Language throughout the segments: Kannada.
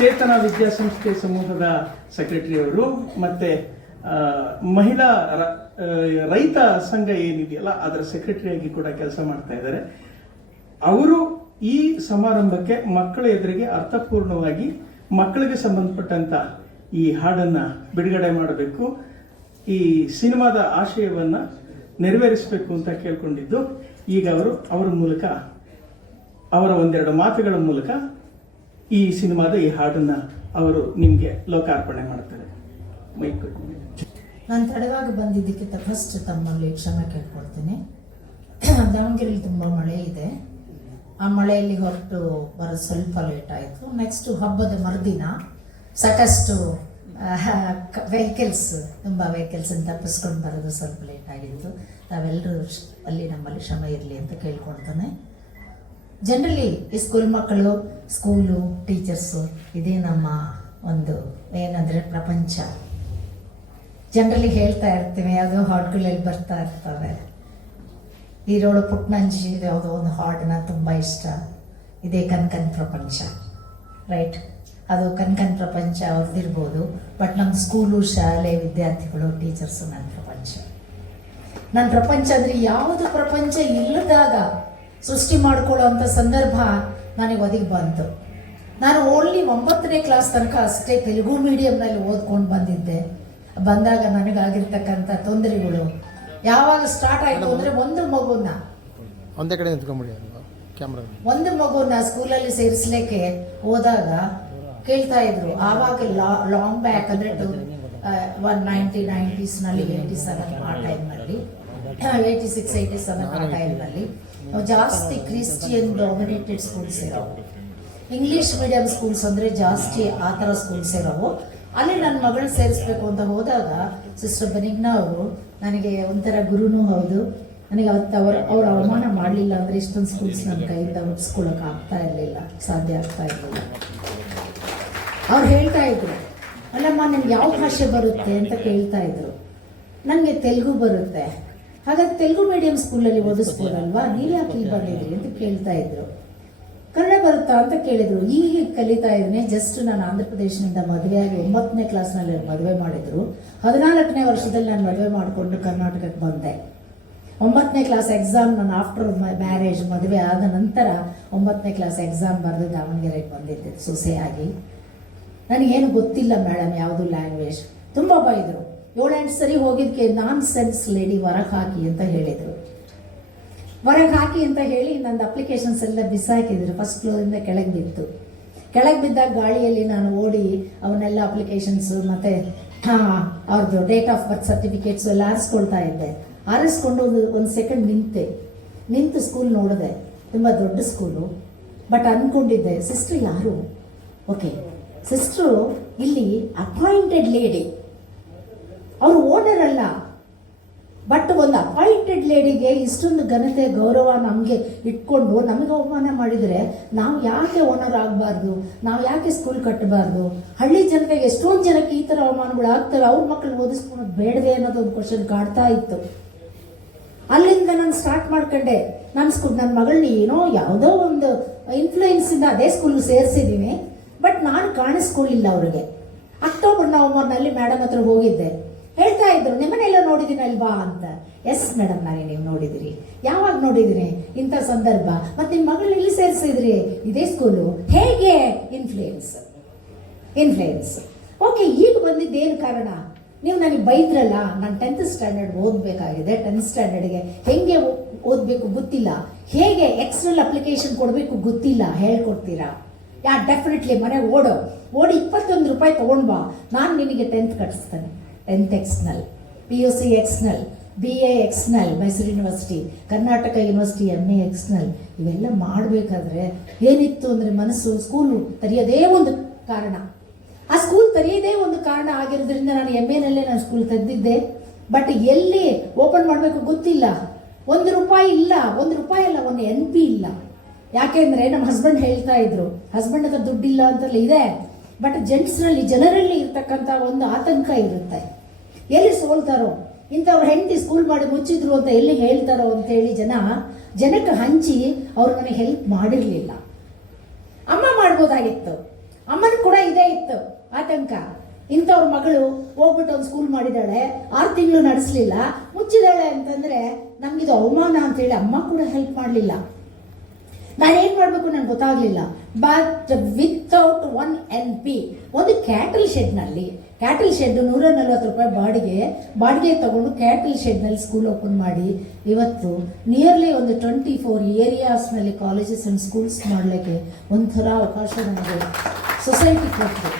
ಚೇತನ ವಿದ್ಯಾಸಂಸ್ಥೆ ಸಮೂಹದ ಸೆಕ್ರೆಟರಿಯವರು ಮತ್ತು ಮಹಿಳಾ ರೈತ ಸಂಘ ಏನಿದೆಯಲ್ಲ, ಅದರ ಸೆಕ್ರೆಟರಿಯಾಗಿ ಕೂಡ ಕೆಲಸ ಮಾಡ್ತಾ ಇದ್ದಾರೆ. ಅವರು ಈ ಸಮಾರಂಭಕ್ಕೆ ಮಕ್ಕಳ ಎದುರಿಗೆ ಅರ್ಥಪೂರ್ಣವಾಗಿ ಮಕ್ಕಳಿಗೆ ಸಂಬಂಧಪಟ್ಟಂತ ಈ ಹಾಡನ್ನ ಬಿಡುಗಡೆ ಮಾಡಬೇಕು. ಈ ಸಿನಿಮಾದ ಆಶಯವನ್ನ ನೆರವೇರಿಸಬೇಕು ಅಂತ ಕೇಳ್ಕೊಂಡಿದ್ದು, ಈಗ ಅವರು, ಅವರ ಮೂಲಕ, ಅವರ ಒಂದೆರಡು ಮಾತುಗಳ ಮೂಲಕ ಈ ಸಿನಿಮಾದ ಈ ಹಾಡನ್ನ ಅವರು ನಿಮ್ಗೆ ಲೋಕಾರ್ಪಣೆ ಮಾಡ್ತಾರೆ. ಮೈಕ್. ನಾನು ತಡವಾಗಿ ಬಂದಿದ್ದಕ್ಕಿಂತ ಫಸ್ಟ್ ತಮ್ಮಲ್ಲಿ ಕ್ಷಮೆ ಕೇಳ್ಕೊಡ್ತೀನಿ ದಾವಣಗೆರೆಯಲ್ಲಿ ತುಂಬ ಮಳೆ ಇದೆ. ಆ ಮಳೆಯಲ್ಲಿ ಹೊರಟು ಬರೋದು ಸ್ವಲ್ಪ ಲೇಟ್ ಆಯಿತು. ನೆಕ್ಸ್ಟ್ ಹಬ್ಬದ ಮರುದಿನ ಸಾಕಷ್ಟು ವೆಹಿಕಲ್ಸ್ ತುಂಬ ವೆಹಿಕಲ್ಸನ್ನು ತಪ್ಪಿಸ್ಕೊಂಡು ಬರೋದು ಸ್ವಲ್ಪ ಲೇಟ್ ಆಗಿತ್ತು. ತಾವೆಲ್ಲರೂ ಅಲ್ಲಿ ನಮ್ಮಲ್ಲಿ ಶ್ರಮ ಇರಲಿ ಅಂತ ಕೇಳ್ಕೊಳ್ತಾನೆ. ಜನರಲಿ ಈ ಸ್ಕೂಲ್ ಮಕ್ಕಳು ಸ್ಕೂಲು ಟೀಚರ್ಸು, ಇದೇ ನಮ್ಮ ಒಂದು ಏನಂದರೆ ಪ್ರಪಂಚ. ಜನರಲ್ಲಿ ಹೇಳ್ತಾ ಇರ್ತೀವಿ ಯಾವುದೋ ಹಾಡ್ಗಳಲ್ಲಿ ಬರ್ತಾ ಇರ್ತವೆ. ಈರೋಳು ಪುಟ್ನಂಜಿ ಯಾವುದೋ ಒಂದು ಹಾಡನ್ನ ತುಂಬ ಇಷ್ಟ. ಇದೇ ಕನ್ಕನ್ ಪ್ರಪಂಚ, ರೈಟ್? ಅದು ಕನ್ಕನ್ ಪ್ರಪಂಚ ಅವ್ರದ್ದಿರ್ಬೋದು ಬಟ್ ನಮ್ಮ ಸ್ಕೂಲು, ಶಾಲೆ, ವಿದ್ಯಾರ್ಥಿಗಳು, ಟೀಚರ್ಸು ನನ್ನ ಪ್ರಪಂಚ. ನನ್ನ ಪ್ರಪಂಚ ಅಂದರೆ ಯಾವುದು ಪ್ರಪಂಚ ಇಲ್ಲದಾಗ ಸೃಷ್ಟಿ ಮಾಡ್ಕೊಳ್ಳೋ ಅಂಥ ಸಂದರ್ಭ ನನಗೆ ಒದಗಿ ಬಂತು. ನಾನು ಓನ್ಲಿ ಒಂಬತ್ತನೇ ಕ್ಲಾಸ್ ತನಕ ಅಷ್ಟೇ ತೆಲುಗು ಮೀಡಿಯಂನಲ್ಲಿ ಓದ್ಕೊಂಡು ಬಂದಿದ್ದೆ. ಬಂದಾಗ ನನಗಾಗಿರ್ತಕ್ಕಂಥ ತೊಂದರೆಗಳು. ಯಾವಾಗ ಸ್ಟಾರ್ಟ್ ಆಯಿತು ಅಂದರೆ ಒಂದು ಮಗುನ. ಒಂದೇ ಕಡೆ ಕ್ಯಾಮ್ರಾ ಒಂದು ಮಗುನ ಸ್ಕೂಲಲ್ಲಿ ಸೇರಿಸ್ಲಿಕ್ಕೆ ಹೋದಾಗ ಕೇಳ್ತಾ ಇದ್ರು ಆವಾಗ ಲಾಂಗ್ ಬ್ಯಾಕ್ ಅಂದ್ರೆ ಒನ್ ನೈಂಟಿ ನೈಂಟೀಸ್ನಲ್ಲಿ ಸೆವೆನ್ ಆ ಟೈಮ್ನಲ್ಲಿ ಏಯ್ಟಿ ಸಿಕ್ಸ್ ಏಯ್ಟಿ ಸೆವೆನ್ ಆ ಟೈಮ್ನಲ್ಲಿ ಜಾಸ್ತಿ ಕ್ರಿಶ್ಚಿಯನ್ ಡಾಮಿನೇಟೆಡ್ ಸ್ಕೂಲ್ಸ್ ಇರೋವು. ಇಂಗ್ಲಿಷ್ ಮೀಡಿಯಂ ಸ್ಕೂಲ್ಸ್ ಅಂದ್ರೆ ಜಾಸ್ತಿ ಆ ಥರ ಸ್ಕೂಲ್ಸ್ ಇರೋವು. ಅಲ್ಲಿ ನನ್ನ ಮಗಳು ಸೇರಿಸ್ಬೇಕು ಅಂತ ಹೋದಾಗ ಸಿಸ್ಟರ್ ಬನಿಗ್ನ ಅವರು ನನಗೆ ಒಂಥರ ಗುರುನೂ ಹೌದು. ನನಗೆ ಅವತ್ತು ಅವರು ಅವ್ರು ಅವಮಾನ ಮಾಡಲಿಲ್ಲ ಅಂದರೆ ಇಷ್ಟೊಂದು ಸ್ಕೂಲ್ಸ್ ನನ್ನ ಕೈಯಿಂದ ಉಟ್ಸ್ಕೊಳಕ್ಕೆ ಆಗ್ತಾ ಇರಲಿಲ್ಲ. ಸಾಧ್ಯ ಆಗ್ತಾ ಇರಲಿಲ್ಲ. ಅವ್ರು ಹೇಳ್ತಾ ಇದ್ರು, ಅಲ್ಲಮ್ಮ, ನಿಮ್ಗೆ ಯಾವ ಭಾಷೆ ಬರುತ್ತೆ? ಅಂತ ಕೇಳ್ತಾ ಇದ್ರು. ನನಗೆ ತೆಲುಗು ಬರುತ್ತೆ. ಹಾಗಾದ್ರೆ ತೆಲುಗು ಮೀಡಿಯಂ ಸ್ಕೂಲಲ್ಲಿ ಓದಿಸ್ಬೋದಲ್ವಾ? ನೀವು ಯಾಕೆ ಇಲ್ಲಿ ಬಂದಿದ್ರಿ ಅಂತ ಕೇಳ್ತಾ ಇದ್ರು. ಕನ್ನಡ ಬರುತ್ತಾ ಅಂತ ಕೇಳಿದ್ರು. ಈಗ ಕಲಿತಾ ಇದ್ದೀನಿ ಜಸ್ಟ್ ನಾನು ಆಂಧ್ರ ಪ್ರದೇಶದಿಂದ ಮದುವೆಯಾಗಿ ಒಂಬತ್ತನೇ ಕ್ಲಾಸ್ನಲ್ಲಿ ಮದುವೆ ಮಾಡಿದ್ರು. ಹದಿನಾಲ್ಕನೇ ವರ್ಷದಲ್ಲಿ ನಾನು ಮದುವೆ ಮಾಡಿಕೊಂಡು ಕರ್ನಾಟಕಕ್ಕೆ ಬಂದೆ. ಒಂಬತ್ತನೇ ಕ್ಲಾಸ್ ಎಕ್ಸಾಮ್ ನಾನು ಆಫ್ಟರ್ ಮ್ಯಾರೇಜ್ ಮದುವೆ ಆದ ನಂತರ ಒಂಬತ್ತನೇ ಕ್ಲಾಸ್ ಎಕ್ಸಾಮ್ ಬರೆದು ದಾವಣಗೆರೆಗೆ ಬಂದಿದ್ದೆ, ಸೊಸೆಯಾಗಿ. ನನಗೇನು ಗೊತ್ತಿಲ್ಲ ಮೇಡಮ್ ಯಾವುದು ಲ್ಯಾಂಗ್ವೇಜ್ ತುಂಬ ಬೈದರು. ಏಳೆಂಟು ಸರಿ ಹೋಗಿದ್ದಕ್ಕೆ ನಾನ್ ಸೆನ್ಸ್ ಲೇಡಿ ಹೊರಗೆ ಹಾಕಿ ಅಂತ ಹೇಳಿದರು. ಹೊರಗೆ ಹಾಕಿ ಅಂತ ಹೇಳಿ ನಂದು ಅಪ್ಲಿಕೇಶನ್ಸ್ ಎಲ್ಲ ಬಿಸಾಕಿದ್ರು. ಫಸ್ಟ್ ಫ್ಲೋರಿಂದ ಕೆಳಗೆ ಬಿತ್ತು. ಕೆಳಗೆ ಬಿದ್ದಾಗ ಗಾಳಿಯಲ್ಲಿ ನಾನು ಓಡಿ ಅವನ್ನೆಲ್ಲ ಅಪ್ಲಿಕೇಶನ್ಸು ಮತ್ತು ಅವ್ರದ್ದು ಡೇಟ್ ಆಫ್ ಬರ್ತ್ ಸರ್ಟಿಫಿಕೇಟ್ಸು ಎಲ್ಲ ಆರಿಸ್ಕೊಳ್ತಾ ಇದ್ದೆ. ಆರಿಸ್ಕೊಂಡು ಒಂದು ಒಂದು ಸೆಕೆಂಡ್ ನಿಂತೆ. ನಿಂತು ಸ್ಕೂಲ್ ನೋಡಿದೆ. ತುಂಬ ದೊಡ್ಡ ಸ್ಕೂಲು ಬಟ್ ಅಂದ್ಕೊಂಡಿದ್ದೆ ಸಿಸ್ಟರ್ ಯಾರು? ಓಕೆ ಸಿಸ್ಟ್ರು ಇಲ್ಲಿ ಅಪಾಯಿಂಟೆಡ್ ಲೇಡಿ ಅವರು ಓನರ್ ಅಲ್ಲ ಬಟ್ ಒಂದು ಅಪಾಯಿಂಟೆಡ್ ಲೇಡಿಗೆ ಇಷ್ಟೊಂದು ಘನತೆ ಗೌರವ ನಮಗೆ ಇಟ್ಕೊಂಡು ನಮಗೆ ಅವಮಾನ ಮಾಡಿದರೆ ನಾವು ಯಾಕೆ ಓನರ್ ಆಗಬಾರ್ದು? ನಾವು ಯಾಕೆ ಸ್ಕೂಲ್ ಕಟ್ಟಬಾರ್ದು ಹಳ್ಳಿ ಜನತೆಗೆ ಎಷ್ಟೊಂದು ಜನಕ್ಕೆ ಈ ಥರ ಅವಮಾನಗಳು ಆಗ್ತವೆ ಅವ್ರ ಮಕ್ಕಳು ಓದಿಸ್ಕೊಳೋದು ಬೇಡದೆ ಅನ್ನೋದು ಒಂದು ಕ್ವಶನ್ ಕಾಡ್ತಾ ಇತ್ತು. ಅಲ್ಲಿಂದ ನಾನು ಸ್ಟಾರ್ಟ್ ಮಾಡ್ಕೊಂಡೆ. ನನ್ನ ಸ್ಕೂಲ್ ನನ್ನ ಮಗಳನ್ನ ಏನೋ ಯಾವುದೋ ಒಂದು ಇನ್ಫ್ಲೂಯೆನ್ಸಿಂದ ಅದೇ ಸ್ಕೂಲ್ ಸೇರಿಸಿದ್ದೀನಿ. ಬಟ್ ನಾನು ಕಾಣಿಸ್ಕೊಳ್ಳಿಲ್ಲ ಅವರಿಗೆ. ಅಕ್ಟೋಬರ್ ನವಂಬರ್ನಲ್ಲಿ ಮೇಡಮ್ ಹತ್ರ ಹೋಗಿದ್ದೆ. ಹೇಳ್ತಾ ಇದ್ರು ನಿಮ್ಮನ್ನೆಲ್ಲ ನೋಡಿದ್ದೀನಲ್ವಾ ಅಂತ. ಎಸ್ ಮೇಡಮ್ ನಾನೇ ನೀವು ನೋಡಿದಿರಿ ಯಾವಾಗ ನೋಡಿದಿರಿ ಇಂಥ ಸಂದರ್ಭ. ಮತ್ತೆ ನಿಮ್ಮ ಮಗಳನ್ನ ಇಲ್ಲಿ ಸೇರಿಸಿದ್ರಿ? ಇದೇ ಸ್ಕೂಲು ಹೇಗೆ? ಇನ್ಫ್ಲೂಯೆನ್ಸ್ ಇನ್ಫ್ಲೂಯೆನ್ಸ್ ಓಕೆ ಈಗ ಬಂದಿದ್ದೇನು ಕಾರಣ? ನೀವು ನನಗೆ ಬೈದ್ರಲ್ಲ, ನಾನು ಟೆಂತ್ ಸ್ಟ್ಯಾಂಡರ್ಡ್ ಓದಬೇಕಾಗಿದೆ ಟೆಂತ್ ಸ್ಟ್ಯಾಂಡರ್ಡ್ಗೆ ಹೆಂಗೆ ಓದಬೇಕು ಗೊತ್ತಿಲ್ಲ. ಹೇಗೆ ಎಕ್ಸ್ಟ್ರಲ್ ಅಪ್ಲಿಕೇಶನ್ ಕೊಡಬೇಕು ಗೊತ್ತಿಲ್ಲ, ಹೇಳ್ಕೊಡ್ತೀರಾ? ಯಾ ಡೆಫಿನೆಟ್ಲಿ ಮನೆ ಓಡೋ. ಓಡಿ ಇಪ್ಪತ್ತೊಂದು ರೂಪಾಯಿ ತೊಗೊಂಡ್ಬಾ, ನಾನು ನಿನಗೆ tenth ಕಟ್ಟಿಸ್ತೇನೆ tenth external P U C external B A external Mysuru university Karnataka university M A external ಇವೆಲ್ಲ ಮಾಡಬೇಕಾದ್ರೆ ಏನಿತ್ತು ಅಂದರೆ ಮನಸ್ಸು ಸ್ಕೂಲು ತರೆಯೋದೇ ಒಂದು ಕಾರಣ. ಆ ಸ್ಕೂಲ್ ತರೆಯೋದೇ ಒಂದು ಕಾರಣ ಆಗಿರೋದ್ರಿಂದ ನಾನು ಎಂ ಎನಲ್ಲೇ ನಾನು ಸ್ಕೂಲ್ ತೆಗೆದಿದ್ದೆ. ಬಟ್ ಎಲ್ಲಿ ಓಪನ್ ಮಾಡಬೇಕು ಗೊತ್ತಿಲ್ಲ. ಒಂದು ರೂಪಾಯಿ ಇಲ್ಲ, ಒಂದು ರೂಪಾಯಿ ಅಲ್ಲ, ಒಂದು ಎನ್ ಪಿ ಇಲ್ಲ. ಯಾಕೆಂದರೆ ನಮ್ಮ ಹಸ್ಬೆಂಡ್ ಹೇಳ್ತಾ ಇದ್ರು ಹಸ್ಬೆಂಡ್ ಹತ್ರ ದುಡ್ಡಿಲ್ಲ ಅಂತಲ್ಲಿ ಇದೆ. ಬಟ್ ಜೆಂಟ್ಸ್ನಲ್ಲಿ ಜನರಲ್ಲಿ ಇರ್ತಕ್ಕಂಥ ಒಂದು ಆತಂಕ ಇರುತ್ತೆ. ಎಲ್ಲಿ ಸೋಲ್ತಾರೋ? ಇಂಥವ್ರು ಹೆಂಡತಿ ಸ್ಕೂಲ್ ಮಾಡಿ ಮುಚ್ಚಿದ್ರು ಅಂತ ಎಲ್ಲಿ ಹೇಳ್ತಾರೋ ಅಂತ ಹೇಳಿ ಜನ ಜನಕ್ಕೆ ಹಂಚಿ ಅವ್ರು ನನಗೆ ಹೆಲ್ಪ್ ಮಾಡಿರಲಿಲ್ಲ. ಅಮ್ಮ ಮಾಡ್ಬೋದಾಗಿತ್ತು. ಅಮ್ಮನ ಕೂಡ ಇದೇ ಇತ್ತು. ಆತಂಕ. ಇಂಥವ್ರ ಮಗಳು ಹೋಗ್ಬಿಟ್ಟು ಒಂದು ಸ್ಕೂಲ್ ಮಾಡಿದಾಳೆ, ಆರು ತಿಂಗಳು ನಡೆಸಲಿಲ್ಲ. ಮುಚ್ಚಿದಾಳೆ ಅಂತಂದ್ರೆ ನಮಗಿದು ಅವಮಾನ ಅಂತೇಳಿ ಅಮ್ಮ ಕೂಡ ಹೆಲ್ಪ್ ಮಾಡಲಿಲ್ಲ. ನಾನೇನ್ ಮಾಡಬೇಕು ನನಗೆ ಗೊತ್ತಾಗ್ಲಿಲ್ಲ. But without one N P ಒಂದು ಕ್ಯಾಟಲ್ ಶೆಡ್ನಲ್ಲಿ ಕ್ಯಾಟಲ್ ಶೆಡ್ ನೂರ ನಲ್ವತ್ತು ರೂಪಾಯಿ ಬಾಡಿಗೆ. ಬಾಡಿಗೆ ತಗೊಂಡು ಕ್ಯಾಟಲ್ ಶೆಡ್ನಲ್ಲಿ ಸ್ಕೂಲ್ ಓಪನ್ ಮಾಡಿ. ಇವತ್ತು ನಿಯರ್ಲಿ ಒಂದು ಟ್ವೆಂಟಿ ಫೋರ್ ಏರಿಯಾಸ್ನಲ್ಲಿ ಕಾಲೇಜಸ್ ಆ್ಯಂಡ್ ಸ್ಕೂಲ್ಸ್ ಮಾಡಲಿಕ್ಕೆ ಒಂಥರ ಅವಕಾಶ ನಮಗೆ. ಸೊಸೈಟಿ ಕೊಟ್ಟು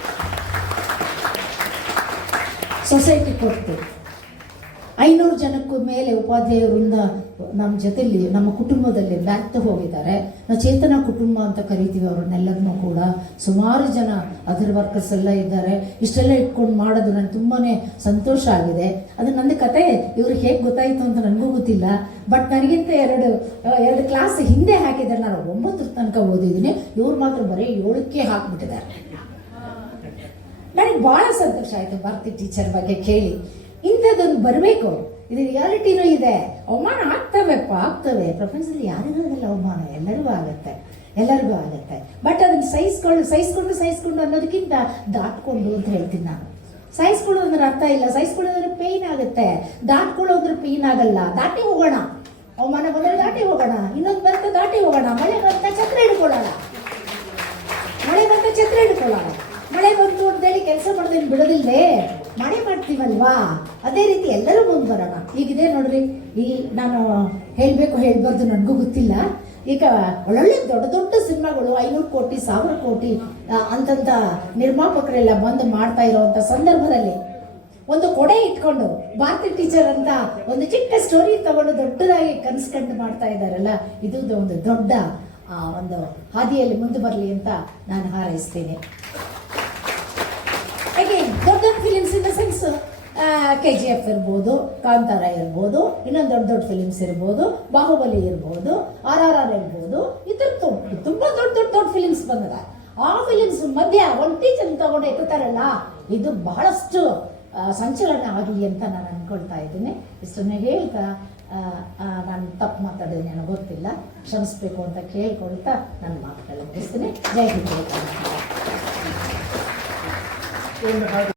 ಸೊಸೈಟಿ ಕೊಟ್ಟು ಐನೂರು ಜನಕ್ಕೂ ಮೇಲೆ ಉಪಾಧ್ಯಾಯರಿಂದ ನಮ್ಮ ಜೊತೆಲಿ, ನಮ್ಮ ಕುಟುಂಬದಲ್ಲಿ ವ್ಯಾಕ್ತ ಹೋಗಿದ್ದಾರೆ. ನಾವು ಚೇತನ ಕುಟುಂಬ ಅಂತ ಕರಿತೀವಿ ಅವ್ರನ್ನೆಲ್ಲರನ್ನೂ ಕೂಡ. ಸುಮಾರು ಜನ ಅದರ್ ವರ್ಕರ್ಸ್ ಎಲ್ಲ ಇದ್ದಾರೆ. ಇಷ್ಟೆಲ್ಲ ಇಟ್ಕೊಂಡು ಮಾಡೋದು ನನಗೆ ತುಂಬಾ ಸಂತೋಷ ಆಗಿದೆ. ಅದು ನನ್ನ ಕತೆ. ಇವ್ರಿಗೆ ಹೇಗೆ ಗೊತ್ತಾಯಿತು ಅಂತ ನನಗೂ ಗೊತ್ತಿಲ್ಲ. ಬಟ್ ನನಗಿಂತ ಎರಡು ಎರಡು ಕ್ಲಾಸ್ ಹಿಂದೆ ಹಾಕಿದ್ದಾರೆ. ನಾನು ಒಂಬತ್ತರ ತನಕ ಓದಿದ್ದೀನಿ. ಇವ್ರು ಮಾತ್ರ ಬರೀ ಏಳಕ್ಕೆ ಹಾಕ್ಬಿಟ್ಟಿದ್ದಾರೆ. ನನಗೆ ಭಾಳ ಸಂತೋಷ ಆಯಿತು, ಭಾರತಿ ಟೀಚರ್ ಬಗ್ಗೆ ಕೇಳಿ. ಇಂಥದ್ದೊಂದು ಬರಬೇಕು. ಇದು ರಿಯಾಲಿಟಿನೂ ಇದೆ. ಅವಮಾನ ಆಗ್ತವೆಪ್ಪ ಆಗ್ತವೆ ಪ್ರಪಂಚದಲ್ಲಿ ಯಾರಿಗೂ ಆಗಲ್ಲ ಅವಮಾನ ಎಲ್ಲರಿಗೂ ಆಗುತ್ತೆ. ಎಲ್ಲರಿಗೂ ಆಗುತ್ತೆ. ಬಟ್ ಅದನ್ನ ಸಹಿಸ್ಕೊಂಡು ಸಹಿಸ್ಕೊಂಡು ಸಹಿಸ್ಕೊಂಡು ಅನ್ನೋದಕ್ಕಿಂತ ದಾಟ್ಕೊಂಡು ಅಂತ ಹೇಳ್ತೀನಿ ನಾನು. ಸಹಿಸ್ಕೊಳ್ಳೋದ್ರ ಅರ್ಥ ಇಲ್ಲ. ಸಹಿಸ್ಕೊಳ್ಳೋದ್ರೆ ಪೇಯ್ನ್ ಆಗುತ್ತೆ. ದಾಟ್ಕೊಳ್ಳೋದ್ರ ಪೇಯ್ನ್ ಆಗಲ್ಲ. ದಾಟಿ ಹೋಗೋಣ. ಅವಮಾನ ಬಂದ್ರೆ ದಾಟಿ ಹೋಗೋಣ. ಇನ್ನೊಂದು ಬರ್ತ ದಾಟಿ ಹೋಗೋಣ. ಮಳೆ ಬಂತ ಛತ್ರ ಹಿಡ್ಕೊಳ್ಳೋಣ. ಮಳೆ ಬಂತ ಛತ್ರ ಹಿಡ್ಕೊಳ್ಳೋಣ. ಮಳೆ ಬಂತು ಅಂತೇಳಿ ಕೆಲಸ ಮಾಡ್ತೀನಿ ಬಿಡೋದಿಲ್ಲದೆ ಮಳೆ ಮಾಡ್ತೀವಲ್ವಾ? ಅದೇ ರೀತಿ ಎಲ್ಲರೂ ಮುಂದೆ ಬರೋಣ. ಈಗಿದೆ ನೋಡ್ರಿ. ಈ ನಾನು ಹೇಳಬೇಕು ಹೇಳ್ಬಾರ್ದು ನನಗೂ ಗೊತ್ತಿಲ್ಲ. ಈಗ ಒಳ್ಳೊಳ್ಳೆ ದೊಡ್ಡ ದೊಡ್ಡ ಸಿನಿಮಾಗಳು, ಐನೂರು ಕೋಟಿ, ಸಾವಿರ ಕೋಟಿ ಅಂತಂತ ನಿರ್ಮಾಪಕರೆಲ್ಲ ಬಂದು ಮಾಡ್ತಾ ಇರೋವಂಥ ಸಂದರ್ಭದಲ್ಲಿ ಒಂದು ಕೊಡೆ ಇಟ್ಕೊಂಡು ಭಾರತಿ ಟೀಚರ್ ಅಂತ ಒಂದು ಚಿಕ್ಕ ಸ್ಟೋರಿ ತಗೊಂಡು ದೊಡ್ಡದಾಗಿ ಕನ್ಸ್ಕಂಡ್ ಮಾಡ್ತಾ ಇದ್ದಾರಲ್ಲ, ಇದು ಒಂದು ದೊಡ್ಡ ಒಂದು ಹಾದಿಯಲ್ಲಿ ಮುಂದೆ ಬರಲಿ ಅಂತ ನಾನು ಹಾರೈಸ್ತೇನೆ. ದೊಡ್ಡ films in the sense K G F ಇರ್ಬೋದು, ಕಾಂತಾರ ಇರ್ಬೋದು, ಇನ್ನೊಂದು ದೊಡ್ಡ ದೊಡ್ಡ ಫಿಲಿಮ್ಸ್ ಇರ್ಬೋದು, ಬಾಹುಬಲಿ ಇರ್ಬೋದು, ಆರ್ ಆರ್ ಆರ್ ಇರ್ಬೋದು ಥರ ತುಂಬಾ ದೊಡ್ಡ ದೊಡ್ಡ ದೊಡ್ಡ ಫಿಲಿಮ್ಸ್ ಬಂದದ. ಆ ಫಿಲಿಮ್ಸ್ ಮಧ್ಯ ಒಂದು ಟೀಚರ್ ತಗೊಂಡು ಎತ್ತುತ್ತಾರಲ್ಲ ಇದು ಬಹಳಷ್ಟು ಸಂಚಲನ ಆಗಲಿ ಅಂತ ನಾನು ಅನ್ಕೊಳ್ತಾ ಇದ್ದೀನಿ. ಇಷ್ಟನ್ನು ಹೇಳ್ತಾ ನಾನು ತಪ್ಪು ಮಾತಾಡಿದ್ರೆ ನನಗೆ ಗೊತ್ತಿಲ್ಲ. ಕ್ಷಮಿಸ್ಬೇಕು ಅಂತ ಕೇಳ್ಕೊಳ್ತಾ ನನ್ನ ಮಾತುಗಳನ್ನು ಮುಗಿಸ್ತೀನಿ. ಜೈ ಹಿಂದ್